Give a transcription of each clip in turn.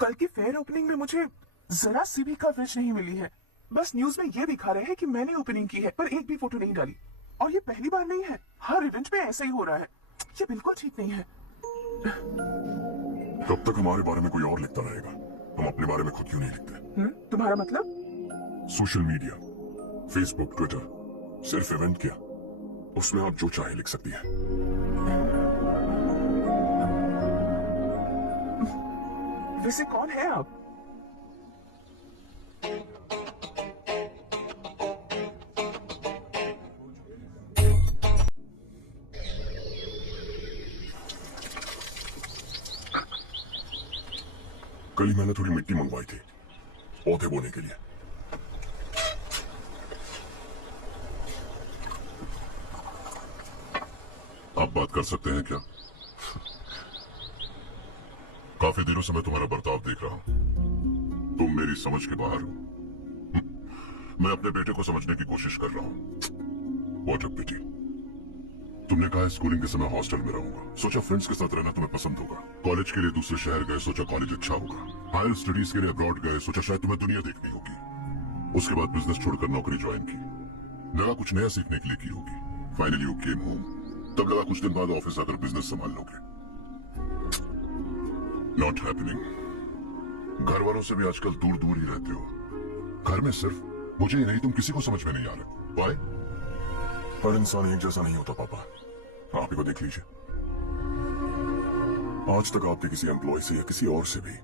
कल की fair opening में मुझे जरा सी भी कवरेज नहीं मिली है। बस न्यूज में ये दिखा रहे हैं कि मैंने ओपनिंग की है, पर एक भी फोटो नहीं डाली। और ये पहली बार नहीं है, हर इवेंट में ऐसा ही हो रहा है। ये बिल्कुल ठीक नहीं है। कब तक हमारे बारे में कोई और लिखता रहेगा? हम अपने बारे में खुद क्यों नहीं लिखते? तुम्हारा मतलब? सोशल मीडिया, फेसबुक, ट्विटर, सिर्फ इवेंट क्या, उसमें आप जो चाहे लिख सकती है। वैसे कौन है आप? कल ही मैंने थोड़ी मिट्टी मंगवाई थी पौधे बोने के लिए। आप बात कर सकते हैं क्या? काफी दिनों से मैं तुम्हारा बर्ताव देख रहा हूं। तुम मेरी समझ के बाहर हो। मैं अपने बेटे को समझने की कोशिश कर रहा हूं। What a pity। तुमने कहा स्कूलिंग के समय हॉस्टल में रहूंगा, सोचा फ्रेंड्स के साथ रहना तुम्हें पसंद होगा। कॉलेज के लिए दूसरे शहर गए, सोचा कॉलेज अच्छा होगा। हायर स्टडीज के लिए अब्रॉड गए, सोचा शायद तुम्हें दुनिया देखनी होगी। उसके बाद बिजनेस छोड़कर नौकरी ज्वाइन की, लगा कुछ नया सीखने के लिए की होगी। फाइनली यू केम होम, तब लगा कुछ दिन बाद ऑफिस आकर बिजनेस संभाल लोगे। Not happening. घर वालों से भी आजकल दूर दूर ही रहते हो। घर में सिर्फ मुझे ही नहीं, तुम किसी को समझ में नहीं आ रहे। Why? हर इंसान एक जैसा नहीं होता पापा, आप ही को देख लीजिए। आज तक आपके किसी एम्प्लॉय से या किसी और से भी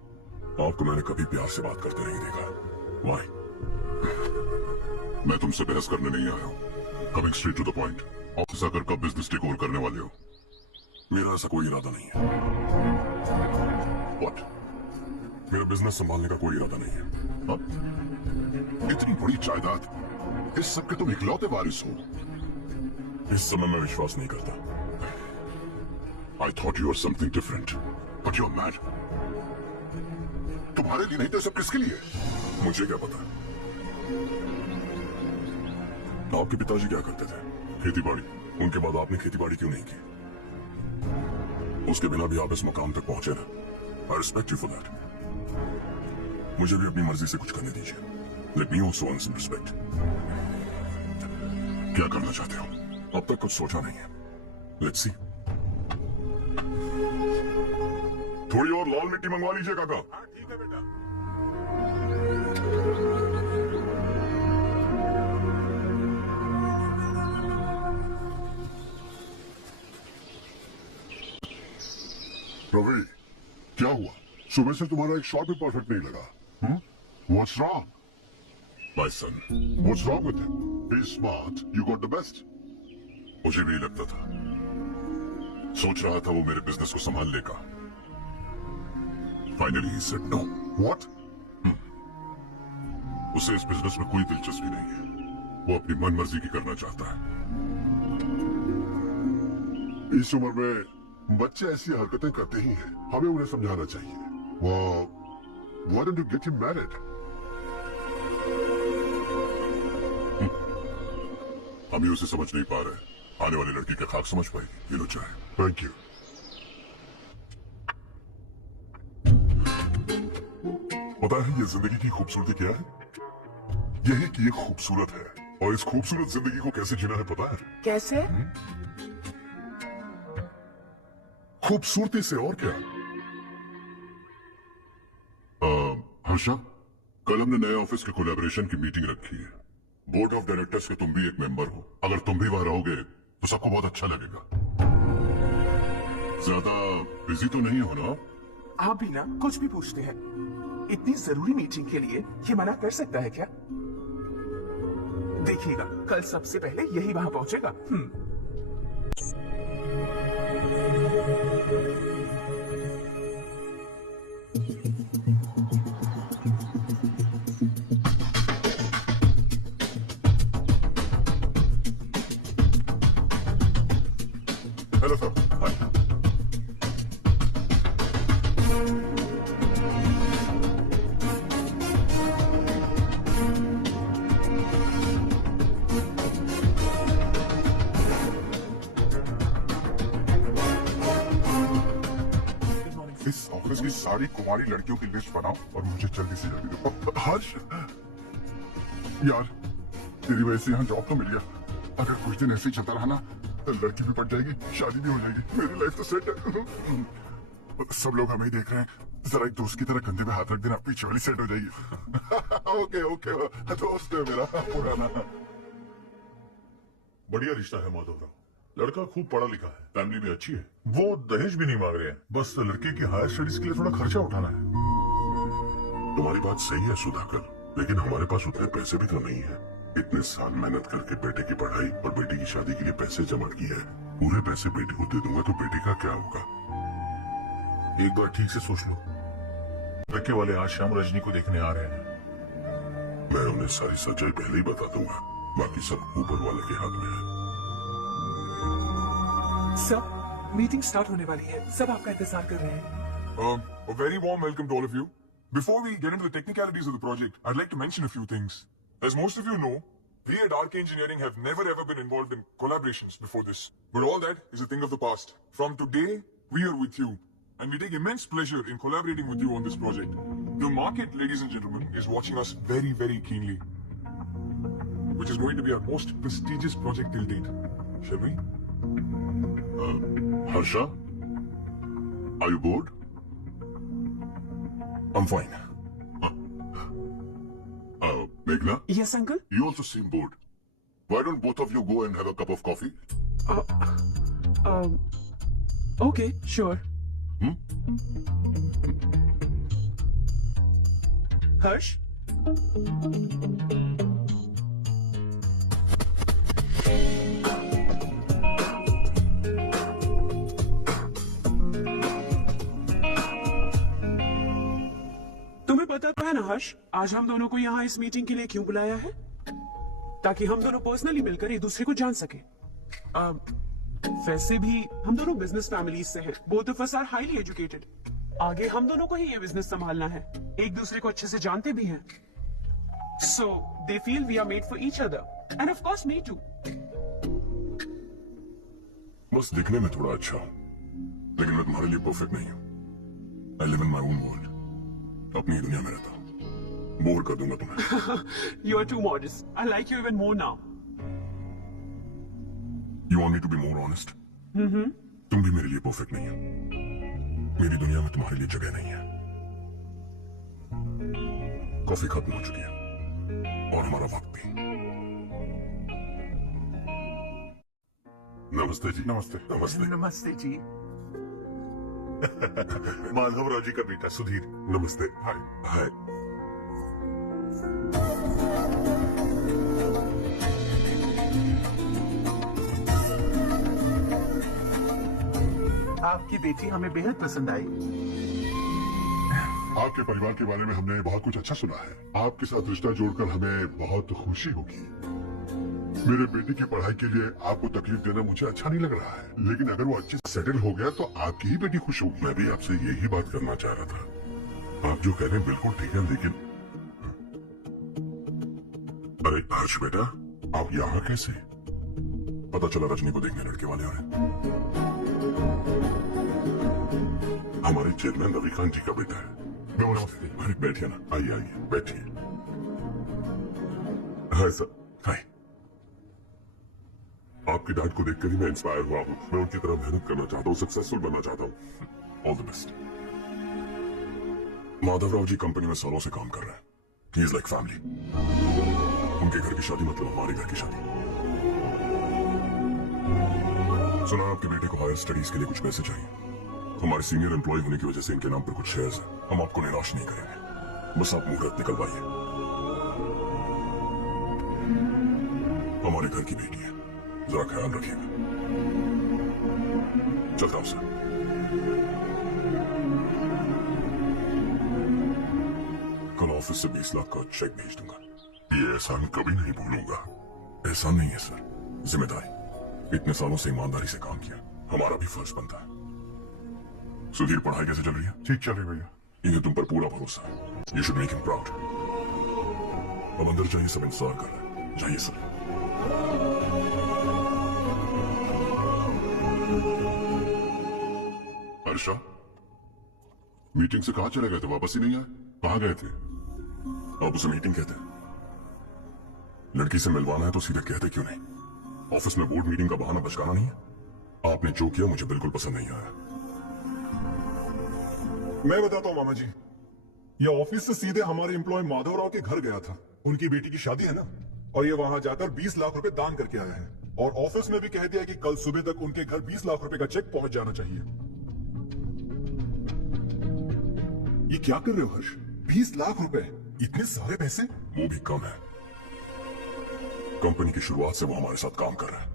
आपको मैंने कभी प्यार से बात करते नहीं देखा। Why? मैं तुमसे बहस करने नहीं आया हूं। Coming straight to the point. Office आकर कब बिजनेस टेक ओवर करने वाले हो? मेरा ऐसा कोई इरादा नहीं है। What? मेरा बिजनेस संभालने का कोई इरादा नहीं है। अब इतनी बड़ी जायदाद, इस सब के तुम इकलौते वारिस हो। इस समय मैं विश्वास नहीं करता। I thought you were something different, but you're mad। तुम्हारे लिए नहीं तो सब किसके लिए? मुझे क्या पता। आपके पिताजी क्या करते थे? खेतीबाड़ी। उनके बाद आपने खेतीबाड़ी क्यों नहीं की? उसके बिना भी आप इस मुकाम तक पहुंचे ना। I respect you for that। मुझे भी अपनी मर्जी से कुछ करने दीजिए। Let me also earn some respect। क्या करना चाहते हो? अब तक कुछ सोचा नहीं है। Let's see। थोड़ी और लाल मिट्टी मंगवा लीजिए काका। हाँ ठीक है बेटा। रवि, क्या हुआ? सुबह से तुम्हारा एक शॉट भी परफेक्ट नहीं लगा। What's wrong? My son, what's wrong with him? He's smart. You got the best। मुझे भी लगता था। सोच रहा था वो मेरे बिजनेस को संभाल लेगा। Finally he said no। What? उसे इस बिजनेस में कोई दिलचस्पी नहीं है। वो अपनी मन मर्जी की करना चाहता है। इस उम्र में बच्चे ऐसी हरकतें करते ही हैं। हमें उन्हें समझाना चाहिए। Why don't you get him married? हम ही उसे समझ नहीं पा रहे। आने वाली लड़की के खाक समझ पाएगी। ये लो चाहे। Thank you. पता है ये जिंदगी की खूबसूरती क्या है? यही कि ये खूबसूरत है, और इस खूबसूरत जिंदगी को कैसे जीना है पता है? कैसे? खूबसूरती से, और क्या। हर्षा, कल हमने नए ऑफिस के कोलैबोरेशन की मीटिंग रखी है। बोर्ड ऑफ डायरेक्टर्स के तुम भी एक मेंबर हो। अगर तुम भी वहां रहोगे तो सबको बहुत अच्छा लगेगा। ज्यादा बिजी तो नहीं हो ना? आप भी ना कुछ भी पूछते हैं। इतनी जरूरी मीटिंग के लिए ये मना कर सकता है क्या? देखिएगा, कल सबसे पहले यही वहां पहुंचेगा। Hello sir. हाय। इस ऑफिस की सारी कुमारी लड़कियों की लिस्ट बनाओ और मुझे जल्दी से जल्दी दो। हर्ष यार, तेरी वजह से यहाँ जॉब तो मिल गया। अगर कुछ दिन ऐसे ही चलता रहा ना तो लड़की भी पट जाएगी, शादी भी हो जाएगी, मेरी लाइफ तो सेट है। सब लोग हमें ही देख रहे हैं, जरा एक दोस्त की तरह कंधे पे हाथ रख देना, पीछे वाली सेट हो जाएगी। ओके ओके, दोस्त है मेरा पुराना। बढ़िया रिश्ता है माधवराव, लड़का खूब पढ़ा लिखा है, फैमिली भी अच्छी है। वो दहेज भी नहीं मांग रहे हैं, बस लड़के की हायर स्टडीज के लिए थोड़ा खर्चा उठाना है। तुम्हारी बात सही है सुधाकर, लेकिन हमारे पास उतने पैसे भी तो नहीं है। इतने साल मेहनत करके बेटे की पढ़ाई और बेटी की शादी के लिए पैसे जमा किए हैं, पूरे पैसे बेटे को दे दूंगा तो बेटे का क्या होगा? एक बार ठीक से सोच लो, लड़के वाले आज शाम रजनी को देखने आ रहे हैं। मैं उन्हें सारी सच्चाई पहले ही बता दूंगा, बाकी सब ऊपर वाले के हाथ में है। सब मीटिंग स्टार्ट होने वाली है, सब आपका इंतजार कर रहे हैं। A very warm welcome to all of you. Before we get into the technicalities of the project, I'd like to mention a few things. As most of you know, we at Arc Engineering have never ever been involved in collaborations before this. But all that is a thing of the past. From today, we are with you. And we take immense pleasure in collaborating with you on this project. The market, ladies and gentlemen, is watching us very, very keenly. Which is going to be our most prestigious project till date. Shall we? Harsha, are you bored? I'm fine. Meghna, yes uncle. you also seem bored. Why don't both of you go and have a cup of coffee? Okay sure. Harsh, तुम्हें पता तो है ना हर्ष, आज हम दोनों को यहाँ इस मीटिंग के लिए क्यों बुलाया है? ताकि हम दोनों पर्सनली मिलकर एक दूसरे को जान सके। वैसे भी हम दोनों बिजनेस फैमिलीज से हैं। Both of us are highly educated. आगे हम दोनों को ही ये बिजनेस संभालना है, एक दूसरे को अच्छे से जानते भी हैं। So they feel we are made for each other and of course me too. बस दिखने में थोड़ा अच्छा हूं, लेकिन मैं तुम्हारे लिए परफेक्ट नहीं हूं। I live in my own world, अपनी दुनिया में रहता हूं। बोर कर दूंगा तुम्हें। You are too modest. I like you even more now. You want me to be more honest? तुम भी मेरे लिए परफेक्ट नहीं हो। मेरी दुनिया में तुम्हारे लिए जगह नहीं है। कॉफी खत्म हो चुकी है और हमारा वक्त भी। नमस्ते जी। नमस्ते। नमस्ते। नमस्ते जी। माधवराव जी का बेटा सुधीर। नमस्ते। हाय। हाय। आपकी बेटी हमें बेहद पसंद आई। आपके परिवार के बारे में हमने बहुत कुछ अच्छा सुना है। आपके साथ रिश्ता जोड़कर हमें बहुत खुशी होगी। मेरे बेटे की पढ़ाई के लिए आपको तकलीफ देना मुझे अच्छा नहीं लग रहा है, लेकिन अगर वो अच्छे से सेटल हो गया तो आपकी ही बेटी खुश होगी। मैं भी आपसे यही बात करना चाह रहा था। आप जो कह रहे हैं बिल्कुल ठीक है, लेकिन अरे हर्ष बेटा, आप यहाँ कैसे? पता चला रजनी को देखने लड़के वाले आए। हमारे चेयरमैन रवि खान जी का बेटा है। नमस्ते। अरे बैठिए ना, आइए आइए बैठिए। Hi sir. हाय। आपके डैड को देखकर ही मैं इंस्पायर हुआ हूँ। मैं उनकी तरह मेहनत करना चाहता हूँ, सक्सेसफुल बनना चाहता हूँ। All the best. Madhavrao ji company में सालों से काम कर रहे हैं। He is like family. उनके घर की शादी मतलब हमारे घर की शादी। सुना आपके बेटे को हायर स्टडीज के लिए कुछ पैसे चाहिए। हमारे सीनियर एम्प्लॉय होने की वजह से इनके नाम पर कुछ शेयर्स हैं। हम आपको निराश नहीं करेंगे, बस आप मुहूर्त निकलवाइए। हमारे घर की बेटी है, जरा ख्याल रखिएगा। चलता हूं सर। कल ऑफिस से 20 लाख का चेक भेज दूंगा। ये एहसान कभी नहीं भूलूंगा। एहसान नहीं है सर, जिम्मेदारी। इतने सालों से ईमानदारी से काम किया, हमारा भी फर्ज बनता है। सुधीर, पढ़ाई कैसे चल रही है? ठीक चल रही भैया। इन्हें तुम पर पूरा भरोसा है। You should make him proud. अब अंदर जाइए, सब इंतजार कर रहे हैं। जाइए सर। हर्षा, मीटिंग से कहाँ चले गए थे? वापस ही नहीं आए? कहाँ गए थे? आप उसे मीटिंग कहते हैं? लड़की से मिलवाना है तो सीधे कहते क्यों नहीं? ऑफिस में बोर्ड मीटिंग का बहाना बचकाना नहीं है। आपने जो किया मुझे बिल्कुल पसंद नहीं आया। मैं बताता हूँ मामा जी, ये ऑफिस से सीधे हमारे एम्प्लॉय माधव राव के घर गया था। उनकी बेटी की शादी है ना, और ये वहां जाकर 20 लाख रुपए दान करके आया है। और ऑफिस में भी कह दिया कि कल सुबह तक उनके घर 20 लाख रुपए का चेक पहुंच जाना चाहिए। ये क्या कर रहे हो हर्ष? 20 लाख रुपए, इतने सारे पैसे? वो भी कम है। कंपनी की शुरुआत से वो हमारे साथ काम कर रहा है।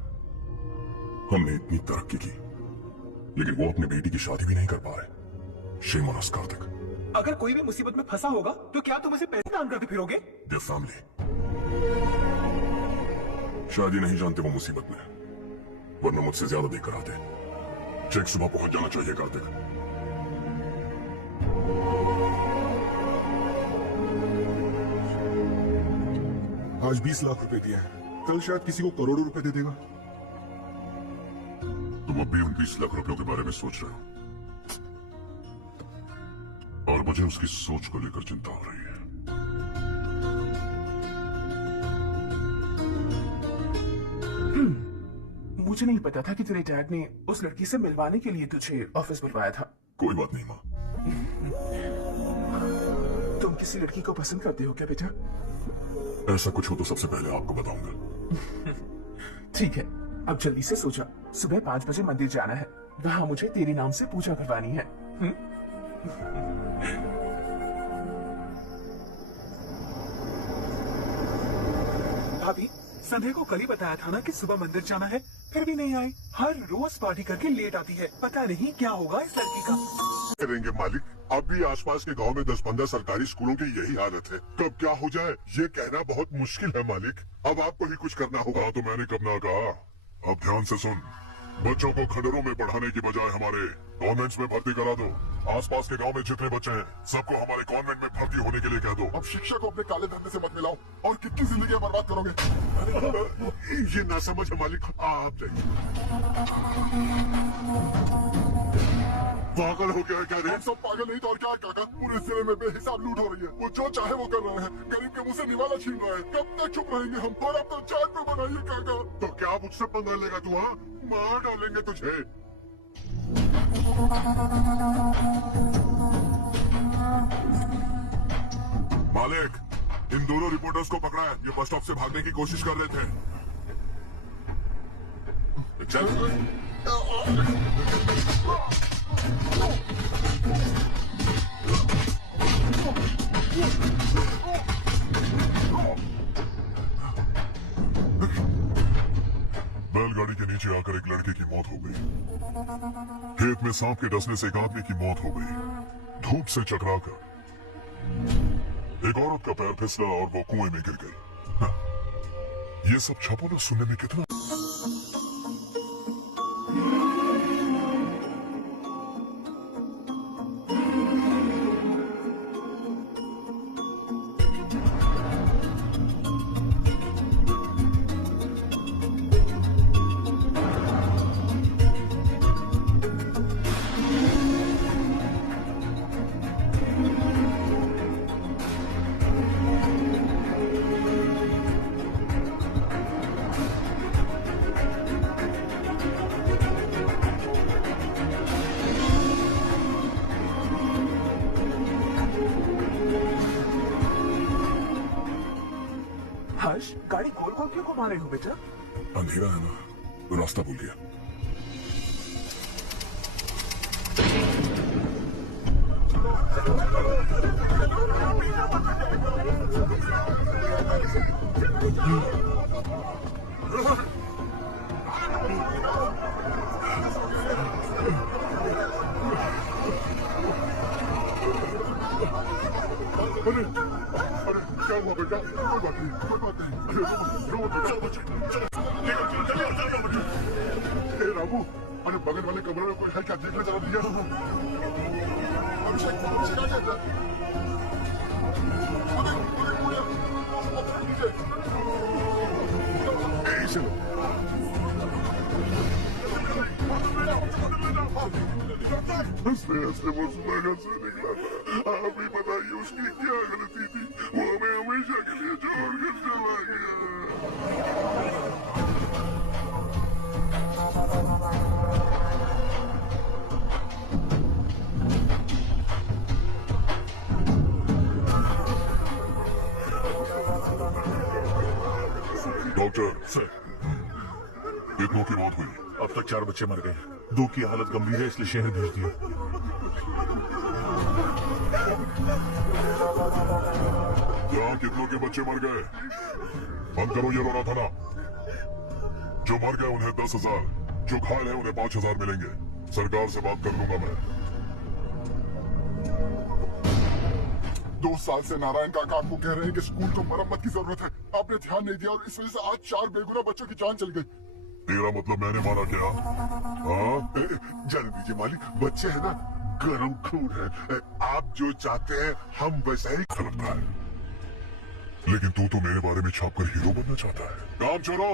हमने इतनी तरक्की की, लेकिन वो अपनी बेटी की शादी भी नहीं कर पा रहे। Shame on us Kartik. अगर कोई भी मुसीबत में फंसा होगा तो क्या तुम उसे पैसे दान करते फिरोगे? Their family. शादी नहीं जानते वो मुसीबत में, वरना मुझसे ज्यादा देकर आते। चेक सुबह पहुंच जाना चाहिए कार्तिक। आज 20 लाख रुपए दिए हैं, कल शायद किसी को करोड़ों रुपए दे देगा। तुम अब भी उन 20 लाख रुपयों के बारे में सोच रहे हो, और मुझे उसकी सोच को लेकर चिंता हो रही है। मुझे नहीं पता था कि तेरे डैड ने उस लड़की से मिलवाने के लिए तुझे ऑफिस बुलवाया था। कोई बात नहीं माँ। तुम किसी लड़की को पसंद करते हो क्या बेटा? ऐसा कुछ हो तो सबसे पहले आपको बताऊंगा। ठीक है, अब जल्दी से सो जा। सुबह 5 बजे मंदिर जाना है, वहाँ मुझे तेरे नाम से पूजा करवानी है। भाभी, संध्या को कल ही बताया था ना कि सुबह मंदिर जाना है, फिर भी नहीं आई। हर रोज पार्टी करके लेट आती है। पता नहीं क्या होगा इस लड़की का। करेंगे मालिक, अब भी आसपास के गांव में 10-15 सरकारी स्कूलों की यही हालत है। कब क्या हो जाए ये कहना बहुत मुश्किल है मालिक। अब आपको ही कुछ करना होगा। तो मैंने कब ना कहा। अब ध्यान से सुन, बच्चों को खंडरों में पढ़ाने की बजाय हमारे कॉन्वेंट्स में भर्ती करा दो। आसपास के गांव में जितने बच्चे हैं सबको हमारे कॉन्वेंट में भर्ती होने के लिए कह दो। अब शिक्षा को अपने काले धंधे से मत मिलाओ, और कितनी जिंदगियां बर्बाद करोगे। ये ना समझ है मालिक, आप जाइए। पागल हो गया है क्या रे? हम सब पागल नहीं तो और क्या है काका। पूरे जिले में बेहिसाब लूट हो रही है। वो जो चाहे वो कर रहे हैं। गरीब के मुंह से निवाला छीन रहा है। कब तक चुप रहेंगे हम? और अब तो जान पे बनाइए काका। तो क्या मुझसे पंगा लेगा तू? हाँ, मार डालेंगे तुझे। मालिक, इन दोनों रिपोर्टर्स को पकड़ा है। ये बस स्टॉप से भागने की कोशिश कर रहे थे। चल। बैलगाड़ी के नीचे आकर एक लड़के की मौत हो गई। खेत में सांप के डसने से एक आदमी की मौत हो गई, धूप से चकराकर। एक औरत का पैर फिसला और वो कुएं में गिर गई। ये सब छपों ने सुनने में कितना हर्ष, गाड़ी गोल गोल क्यों घुमा रहे हो बेटा? अंधेरा है ना, रास्ता भूल गया। अरे क्या हुआ बेटा? कोई बात नहीं, कोई बात नहीं। अरे रो चलो बच्चे, चलो चलो बच्चे। हे रामू, अरे बगल वाले कमरे में कोई है क्या? देखना जरा दिया। अभिषेक आ जा। चलो। हंसते हंसते वो सुबह घर से निकला था। आप ही बताइए उसकी क्या गलती थी, वो हमें हमेशा के लिए छोड़कर चला गया। डॉक्टर सर, कितनों की मौत हुई? अब तक 4 बच्चे मर गए। 2 की हालत गंभीर है, इसलिए शहर भेज दिया। यहाँ कितनों के बच्चे मर गए? बंद करो ये रोना थाना। जो मर गए उन्हें 10,000, जो घायल है उन्हें 5,000 मिलेंगे। सरकार से बात कर लूंगा मैं। 2 साल से नारायण काका आपको कह रहे हैं कि स्कूल को मरम्मत की जरूरत है। आपने ध्यान नहीं दिया और इस वजह से आज 4 बेगुनाह बच्चों की जान चली गई। तेरा मतलब मैंने मारा क्या? हाँ, जाने दीजिए मालिक, बच्चे है ना, गरम खून है। आप जो चाहते हैं हम वैसा ही लगता है, लेकिन तू तो मेरे बारे में छापकर हीरो बनना चाहता है। काम छोड़ो,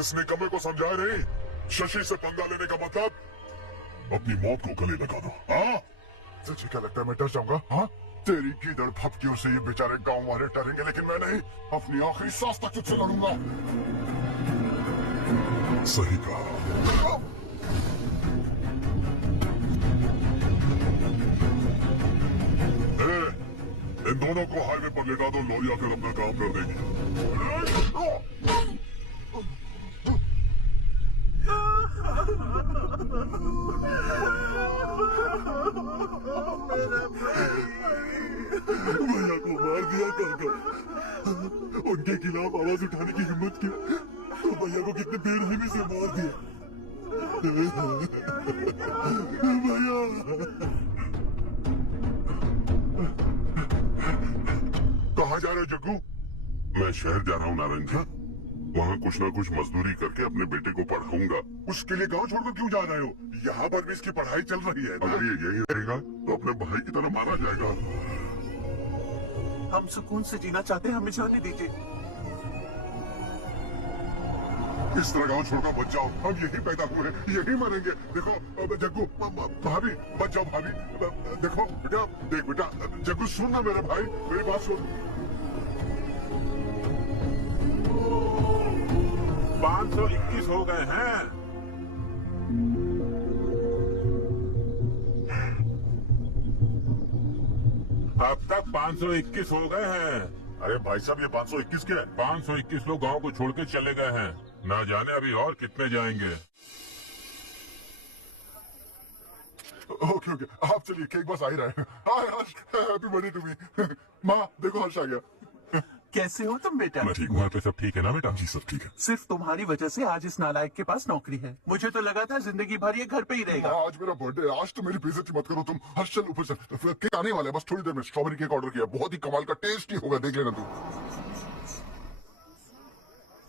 इस निकम्मे को समझाए नहीं। शशि से पंगा लेने का मतलब अपनी मौत को गले लगाना। हाँ, सच्ची क्या लगता है मैं डर जाऊंगा? हाँ, तेरी गिदड़ फपकियों से ये बेचारे गांव वाले डरेंगे, लेकिन मैं नहीं। अपनी आखिरी सांस तक तुझसे लड़ूंगा। सही कहा। इन दोनों को हाईवे पर लेटा दो, लोरिया फिर अपना काम कर देगी। भैया को मार दिया काका। उनके खिलाफ आवाज उठाने की हिम्मत की तो भैया को कितने बेरहमी से मार दिया। भैया, कहाँ जा रहे हो जग्गू? मैं शहर जा रहा हूँ नारायण जी। वहाँ कुछ ना कुछ मजदूरी करके अपने बेटे को पढ़ाऊंगा। उसके लिए गांव छोड़कर क्यों जा रहे हो? यहाँ पर भी इसकी पढ़ाई चल रही है। अगर ये यही रहेगा तो अपने भाई की तरह मारा जाएगा। हम सुकून से जीना चाहते हैं, हमें जाने दीजिए। इस तरह गांव छोड़कर बच जाओ। हम यही पैदा हुए हैं, यही मरेंगे। देखो जग्गू, भाभी बच जाओ। भाभी देखो बेटा, देख बेटा, जग्गू सुन ना मेरे भाई, मेरी बात सुन। 521 हो गए हैं। अब तक 521 हो गए हैं। अरे भाई साहब, ये 521 क्या है? 521 लोग गांव को छोड़ के चले गए हैं। ना जाने अभी और कितने जाएंगे। ओके ओके, आप चलिए, केक बस आ ही रहा है। हाय हर्ष, हैप्पी बर्थडे टू मी। माँ देखो, हर्ष आ गया। कैसे हो तुम बेटा? मैं ठीक हूँ। वहाँ पे सब ठीक है ना बेटा? जी सब ठीक है। सिर्फ तुम्हारी वजह से आज इस नालायक के पास नौकरी है। मुझे तो लगा था जिंदगी भर ये घर पे ही रहेगा। आज मेरा बर्थडे है, आज तो मेरी बेइज्जती मत करो तुम। हर्ष चल ऊपर चल, केक आने वाला है, बस थोड़ी देर में। स्ट्रॉबेरी केक ऑर्डर किया, बहुत ही कमाल का, टेस्टी होगा, देख लेना तू।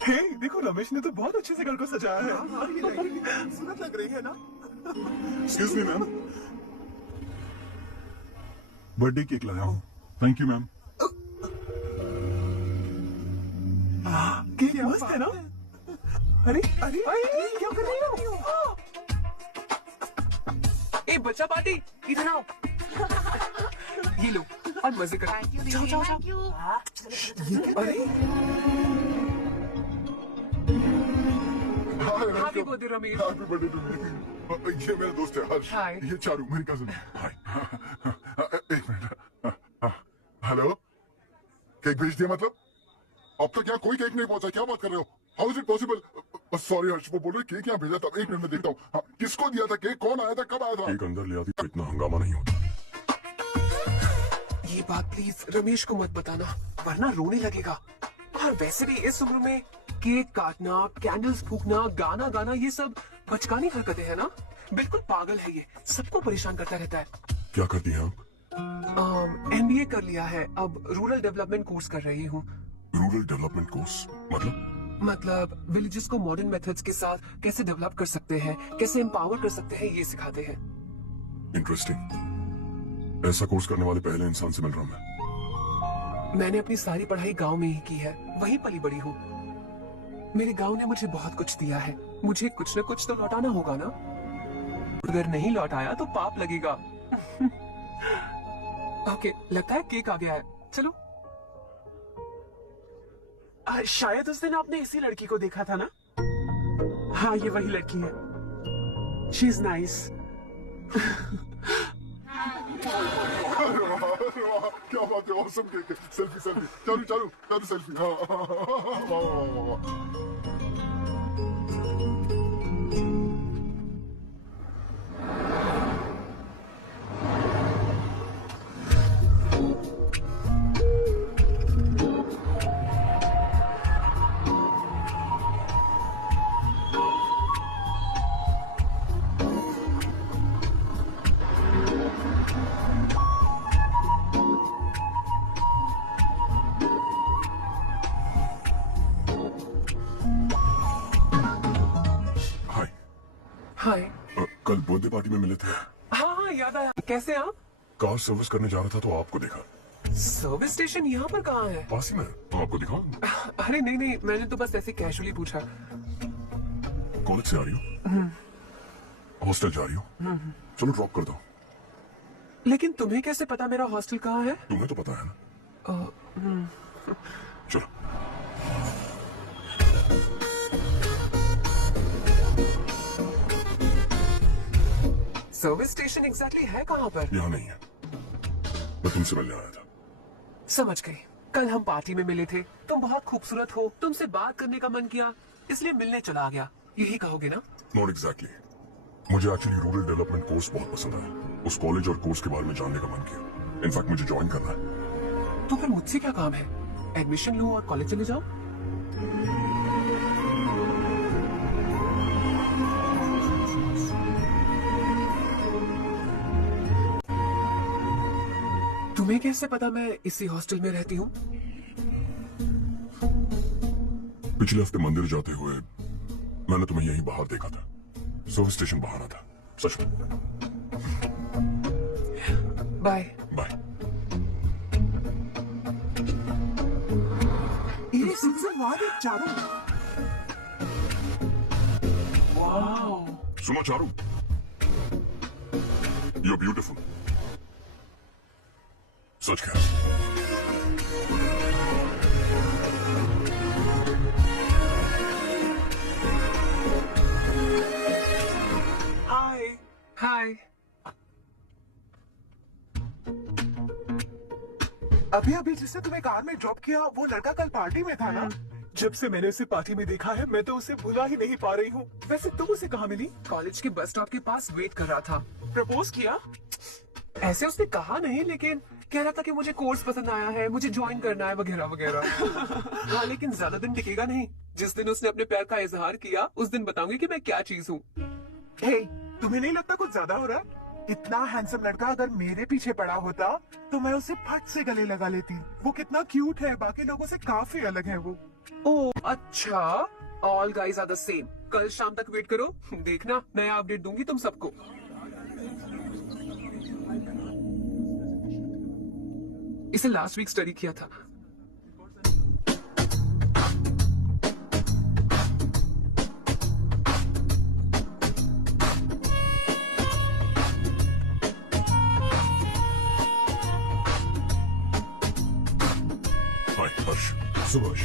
हे, देखो रमेश ने तो बहुत अच्छे से घर को सजाया है। हाँ, ये लाइटिंग खूबसूरत लग रही है ना? Excuse me ma'am, birthday cake लाया हूँ। Thank you ma'am. केक मस्त है ना? अरे अरे अरे, क्या कर रही हो? ए बच्चा पार्टी, इधर आओ। ये लो और मजे करो। जाओ जाओ जाओ। अरे happy birthday Ramesh. Birthday to me. ये मेरा दोस्त है हर्ष। हाय। ये चारू मेरी कजिन। हाय। एक मिनट। हेलो, केक भेज दिया मतलब? अब तक यहाँ कोई केक नहीं पहुंचा, क्या बात कर रहे हो? How is it possible? Sorry Harsh, वो बोल रहे केक यहाँ भेजा था। एक मिनट में देखता हूँ। हाँ, किसको दिया था केक? कौन आया था? कब आया था? एक अंदर ले आती तो इतना हंगामा नहीं होता। ये बात प्लीज रमेश को मत बताना, वरना रोने लगेगा। और वैसे भी इस उम्र में केक काटना, कैंडल्स फूकना, गाना गाना, ये सब बचकानी हरकतें हैं ना? बिल्कुल पागल है ये, सबको परेशान करता रहता है। क्या करती हैं आप? MBA कर लिया है, अब रूरल डेवलपमेंट कोर्स कर रही हूँ। रूरल डेवलपमेंट कोर्स मतलब विलेजेस को मॉडर्न मेथड्स के साथ कैसे डेवलप कर सकते हैं, कैसे एम्पावर कर सकते हैं, ये सिखाते हैं। इंटरेस्टिंग। ऐसा कोर्स करने वाले पहले इंसान से मिल रहा हूं मैं। मैंने अपनी सारी पढ़ाई गांव में ही की है, वहीं पली बड़ी हूँ। मेरे गांव ने मुझे बहुत कुछ दिया है, मुझे कुछ न कुछ तो लौटाना होगा ना। अगर नहीं लौट आया तो पाप लगेगा। ओके, लगता है केक आ गया है। चलो। शायद उस दिन आपने इसी लड़की को देखा था ना? हाँ, ये वही लड़की है। She is nice. क्या बात है, ऑसम केक है। सेल्फी सेल्फी, चालू चालू चालू सेल्फी। हाँ, वाह, वाह, वाह, वाह। हाय। हाय। कल बर्थडे पार्टी में मिले थे। हाँ हाँ, याद आया। कैसे आप? कार सर्विस करने जा रहा था तो आपको देखा। सर्विस स्टेशन यहाँ पर कहाँ है? पास ही में, तो आपको दिखाऊं? अरे नहीं नहीं, मैंने तो बस ऐसे कैजुअली पूछा। कॉलेज से आ रही हो? हॉस्टल जा रही हो? चलो ड्रॉप कर दो। लेकिन तुम्हें कैसे पता मेरा हॉस्टल कहाँ है? तुम्हें तो पता है ना। चलो। सर्विस स्टेशन एग्जैक्टली है कहाँ पर? यहाँ नहीं है, मैं तुमसे मिलने आया था। समझ गई। कल हम पार्टी में मिले थे, तुम बहुत खूबसूरत हो, तुमसे बात करने का मन किया, इसलिए मिलने चला गया, यही कहोगे ना? Not exactly. मुझे एक्चुअली रूरल डेवलपमेंट कोर्स बहुत पसंद आया। उस कॉलेज और कोर्स के बारे में जानने का मन किया। इनफैक्ट मुझे ज्वाइन करना है। तो फिर मुझसे क्या काम है? एडमिशन लो और कॉलेज चले जाओ। तुम्हें कैसे पता मैं इसी हॉस्टल में रहती हूँ? पिछले हफ्ते मंदिर जाते हुए मैंने तुम्हें यहीं बाहर देखा था। सर्विस स्टेशन बहाना था, सच में। बाय। बाय। ये सीजन 1 चारों। वाओ। सुनो चारू, यू आर ब्यूटीफुल। सच कह रहा हूं। हाय। हाय। अभी अभी जिसने तुम्हें कार में ड्रॉप किया वो लड़का कल पार्टी में था ना? जब से मैंने उसे पार्टी में देखा है मैं तो उसे भुला ही नहीं पा रही हूँ। वैसे तुम उसे कहाँ मिली? कॉलेज के बस स्टॉप के पास वेट कर रहा था। प्रपोज किया? ऐसे उसने कहा नहीं, लेकिन कह रहा था कि मुझे कोर्स पसंद आया है, मुझे ज्वाइन करना है वगैरह वगैरह। हाँ, लेकिन ज्यादा दिन टिकेगा नहीं। जिस दिन उसने अपने प्यार का इजहार किया उस दिन बताऊंगी कि मैं क्या चीज हूँ। हे, तुम्हें नहीं लगता कुछ ज्यादा हो रहा है? इतना हैंडसम लड़का अगर मेरे पीछे पड़ा होता तो मैं उसे फट से गले लगा लेती। वो कितना क्यूट है, बाकी लोगों से काफी अलग है वो। ओह अच्छा, all guys are the same. कल शाम तक वेट करो, देखना नया अपडेट दूंगी तुम सबको। इसे लास्ट वीक स्टडी किया था। हाय हर्ष। Subhash.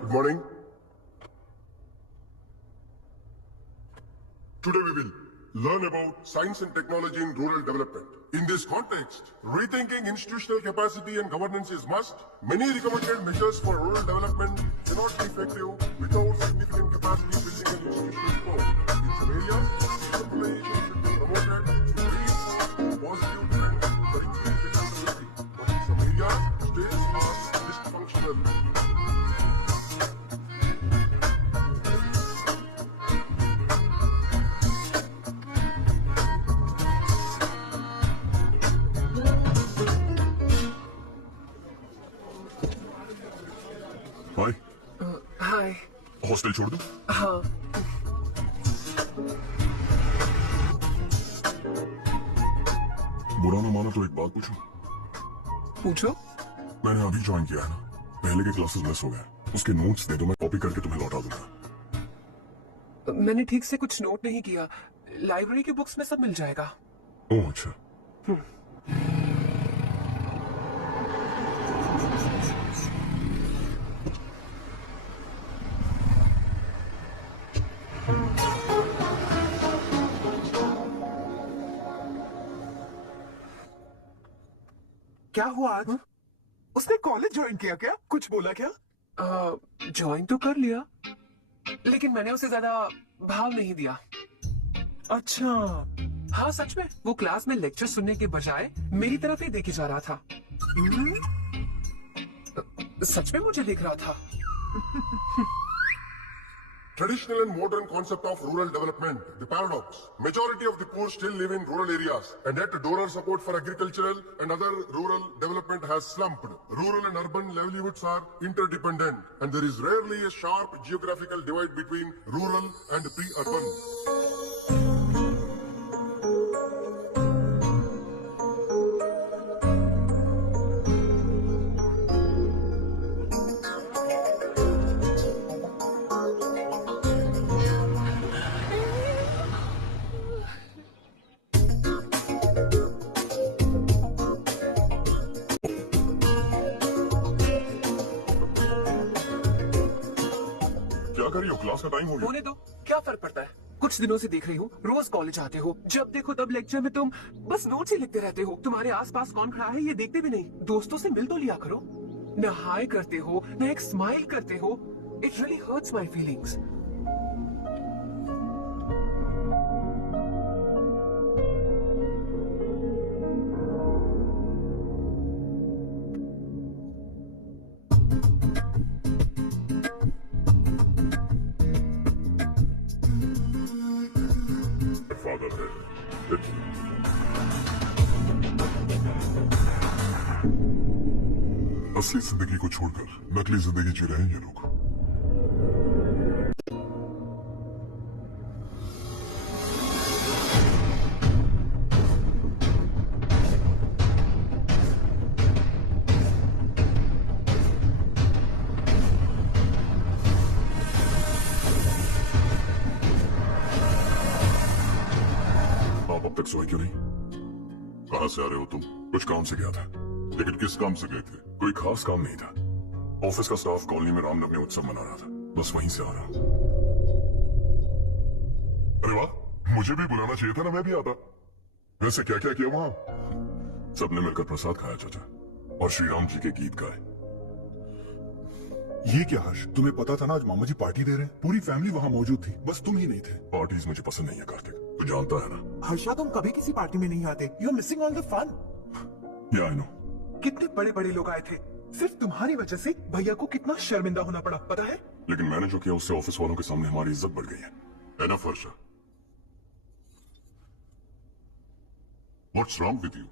Good morning. Today we will learn about science and technology in rural development. In this context, rethinking institutional capacity and governance is must. Many recommended measures for rural development cannot be effective without significant capacity building and institutional support. In some areas, decentralization should be promoted to increase positive trends for increased accessibility. But in some areas, states are dysfunctional. Hi. Hi. Hostel छोड़ दो? हाँ। बुरा ना मानो तो एक बात पूछूं? पूछो। मैंने अभी ज्वाइन किया है ना, पहले के क्लासेस मिस हो गए। उसके नोट्स दे दो, मैं कॉपी करके तुम्हें लौटा दूंगा। मैंने ठीक से कुछ नोट नहीं किया। लाइब्रेरी की बुक्स में सब मिल जाएगा। ओह अच्छा। क्या हुआ आज? उसने कॉलेज ज्वाइन किया क्या? कुछ बोला क्या? ज्वाइन तो कर लिया, लेकिन मैंने उसे ज्यादा भाव नहीं दिया। अच्छा। हाँ सच में, वो क्लास में लेक्चर सुनने के बजाय मेरी तरफ ही देखे जा रहा था। सच में मुझे देख रहा था। Traditional and modern concept of rural development, the paradox. Majority of the poor still live in rural areas, and yet donor support for agricultural and other rural development has slumped. Rural and urban livelihoods are interdependent, and there is rarely a sharp geographical divide between rural and pre-urban. क्या कर रही हो? Class का time हो गया। होने दो, क्या फर्क पड़ता है? कुछ दिनों से देख रही हूँ, रोज कॉलेज आते हो, जब देखो तब लेक्चर में तुम बस नोट्स ही लिखते रहते हो। तुम्हारे आसपास कौन खड़ा है ये देखते भी नहीं। दोस्तों से मिल तो लिया करो। न हाय करते हो, न एक स्माइल करते हो। It really hurts my feelings. Father है। असली जिंदगी को छोड़कर नकली जिंदगी जी रहे हैं ये लोग। आप अब तक सोए क्यों नहीं? कहां से आ रहे हो तुम? कुछ काम से गया था। लेकिन किस काम से गए थे? कोई खास काम नहीं था। ऑफिस का स्टाफ कॉलोनी में रामनवमी उत्सव मना रहा था, बस वहीं से आ रहा। अरे वाह, मुझे भी बुलाना चाहिए था ना, मैं भी आता। वैसे क्या क्या किया वहां? सबने मिलकर प्रसाद खाया चाचा, और श्री राम जी के गीत गाए। ये क्या हर्ष, तुम्हें पता था ना आज मामा जी पार्टी दे रहे हैं? पूरी फैमिली वहाँ मौजूद थी, बस तुम ही नहीं थे। पार्टीज मुझे पसंद नहीं है कार्तिक, तू जानता है ना। हर्षा, तुम कभी किसी पार्टी में नहीं आते। You are missing all the fun. Yeah I no. कितने बड़े बड़े लोग आए थे, सिर्फ तुम्हारी वजह से भैया को कितना शर्मिंदा होना पड़ा, पता है? लेकिन मैंने जो किया उससे ऑफिस वालों के सामने हमारी इज्जत बढ़ गई है। Enough Harsha. What's wrong with you?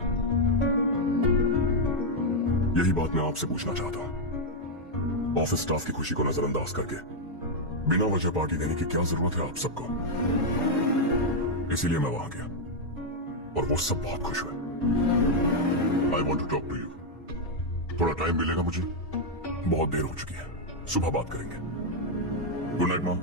यही बात मैं आपसे पूछना चाहता हूं। ऑफिस स्टाफ की खुशी को नजरअंदाज करके बिना वजह पार्टी देने की क्या जरूरत है आप सबको? इसीलिए मैं वहां गया और वो सब बहुत खुश हुए। I want to talk to you. थोड़ा टाइम मिलेगा मुझे? बहुत देर हो चुकी है, सुबह बात करेंगे। गुड नाइट माँ।